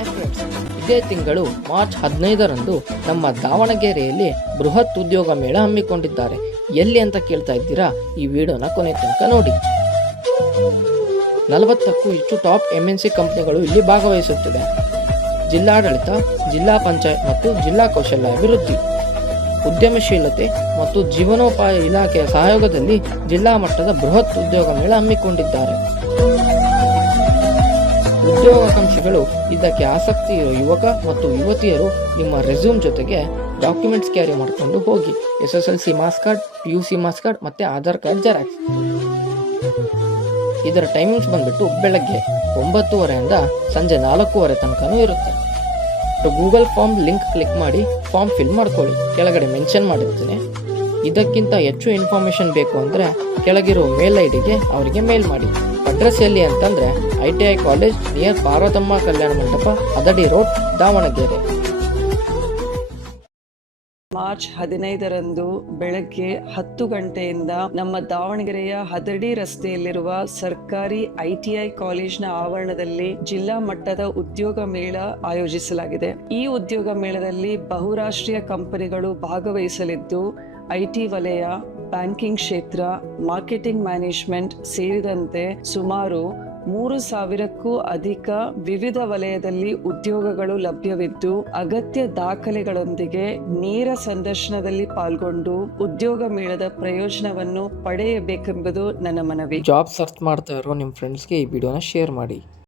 Hi friends ಇದೇ ತಿಂಗಳು March ಹದಿನೈದರಂದು ನಮ್ಮ ದಾವಣಗೆರೆಯಲ್ಲಿ ಬೃಹತ್ ಉದ್ಯೋಗ ಮೇಳ ಹಮ್ಮಿಕೊಂಡಿದ್ದಾರೆ. ಎಲ್ಲಿ ಅಂತ ಕೇಳ್ತಾ ಇದ್ದೀರಾ? ಈ ವಿಡಿಯೋನ ಕೊನೆ ತನಕ ನೋಡಿ. ನಲವತ್ತಕ್ಕೂ ಹೆಚ್ಚು ಟಾಪ್ ಎಂ ಎನ್ ಸಿ ಕಂಪ್ನಿಗಳು ಇಲ್ಲಿ ಭಾಗವಹಿಸುತ್ತಿದೆ ಜಿಲ್ಲಾಡಳಿತ, ಜಿಲ್ಲಾ ಪಂಚಾಯತ್ ಮತ್ತು ಜಿಲ್ಲಾ ಕೌಶಲ್ಯ ಅಭಿವೃದ್ಧಿ. ಉದ್ಯಮಶೀಲತೆ ಮತ್ತು ಜೀವನೋಪಾಯ ಇಲಾಖೆಯ ಸಹಯೋಗದಲ್ಲಿ ಜಿಲ್ಲಾ ಮಟ್ಟದ ಬೃಹತ್ ಉದ್ಯೋಗ ಮೇಳ ಹಮ್ಮಿಕೊಂಡಿದ್ದಾರೆ. ಉದ್ಯೋಗಾಕಾಂಕ್ಷಿಗಳು ಇದಕ್ಕೆ ಆಸಕ್ತಿ ಇರುವ ಯುವಕ ಮತ್ತು ಯುವತಿಯರು ನಿಮ್ಮ ರೆಸ್ಯೂಮ್ ಜೊತೆಗೆ ಡಾಕ್ಯುಮೆಂಟ್ಸ್ ಕ್ಯಾರಿ ಮಾಡಿಕೊಂಡು ಹೋಗಿ. S S L C marks card P U C marks card ಮತ್ತು ಆಧಾರ್ ಕಾರ್ಡ್ ಜೆರಾಕ್ಸ್ ಇದರ ಟೈಮಿಂಗ್ಸ್ ಬಂದ್ಬಿಟ್ಟು ಬೆಳಗ್ಗೆ ಒಂಬತ್ತುವರೆಯಿಂದ ಸಂಜೆ ನಾಲ್ಕೂವರೆ ತನಕನೂ ಇರುತ್ತೆ. ಗೂಗಲ್ ಫಾರ್ಮ್ ಲಿಂಕ್ ಕ್ಲಿಕ್ ಮಾಡಿ ಫಾರ್ಮ್ ಫಿಲ್ ಮಾಡ್ಕೊಳ್ಳಿ. ಕೆಳಗಡೆ ಮೆನ್ಷನ್ ಮಾಡಿರ್ತೀನಿ. ಇದಕ್ಕಿಂತ ಹೆಚ್ಚು ಇನ್ಫಾರ್ಮೇಷನ್ ಬೇಕು ಅಂದರೆ ಕೆಳಗಿರೋ ಮೇಲ್ ಐ ಡಿಗೆ ಅವರಿಗೆ ಮೇಲ್ ಮಾಡಿ. ಅಡ್ರೆಸ್ ಎಲ್ಲಿ ಅಂತಂದರೆ I T I college near Parvathamma Kalyana Mantapa, Hadadi road, Davanagere. March ಹದಿನೈದರಂದು ಬೆಳಗ್ಗೆ ಹತ್ತು ಗಂಟೆಯಿಂದ ನಮ್ಮ ದಾವಣಗೆರೆಯ ಹದಡಿ ರಸ್ತೆಯಲ್ಲಿರುವ ಸರ್ಕಾರಿ ಐಟಿಐ ಕಾಲೇಜ್ನ ಆವರಣದಲ್ಲಿ ಜಿಲ್ಲಾ ಮಟ್ಟದ ಉದ್ಯೋಗ ಮೇಳ ಆಯೋಜಿಸಲಾಗಿದೆ. ಈ ಉದ್ಯೋಗ ಮೇಳದಲ್ಲಿ ಬಹುರಾಷ್ಟ್ರೀಯ ಕಂಪನಿಗಳು ಭಾಗವಹಿಸಲಿದ್ದು ಐಟಿ ವಲಯ ಬ್ಯಾಂಕಿಂಗ್ ಕ್ಷೇತ್ರ, ಮಾರ್ಕೆಟಿಂಗ್ ಮ್ಯಾನೇಜ್ಮೆಂಟ್ ಸೇರಿದಂತೆ ಸುಮಾರು ಮೂರು ಸಾವಿರಕ್ಕೂ ಅಧಿಕ ವಿವಿಧ ವಲಯದಲ್ಲಿ ಉದ್ಯೋಗಗಳು ಲಭ್ಯವಿದ್ದು, ಅಗತ್ಯ ದಾಖಲೆಗಳೊಂದಿಗೆ ನೇರ ಸಂದರ್ಶನದಲ್ಲಿ ಪಾಲ್ಗೊಂಡು ಉದ್ಯೋಗ ಮೇಳದ ಪ್ರಯೋಜನವನ್ನು ಪಡೆಯಬೇಕೆಂಬುದು ನನ್ನ ಮನವಿ. ಜಾಬ್ ಸರ್ಚ್ ಮಾಡ್ತಾ ಇರೋ ನಿಮ್ಮ ಫ್ರೆಂಡ್ಸ್ಗೆ ಈ ವಿಡಿಯೋನ ಶೇರ್ ಮಾಡಿ.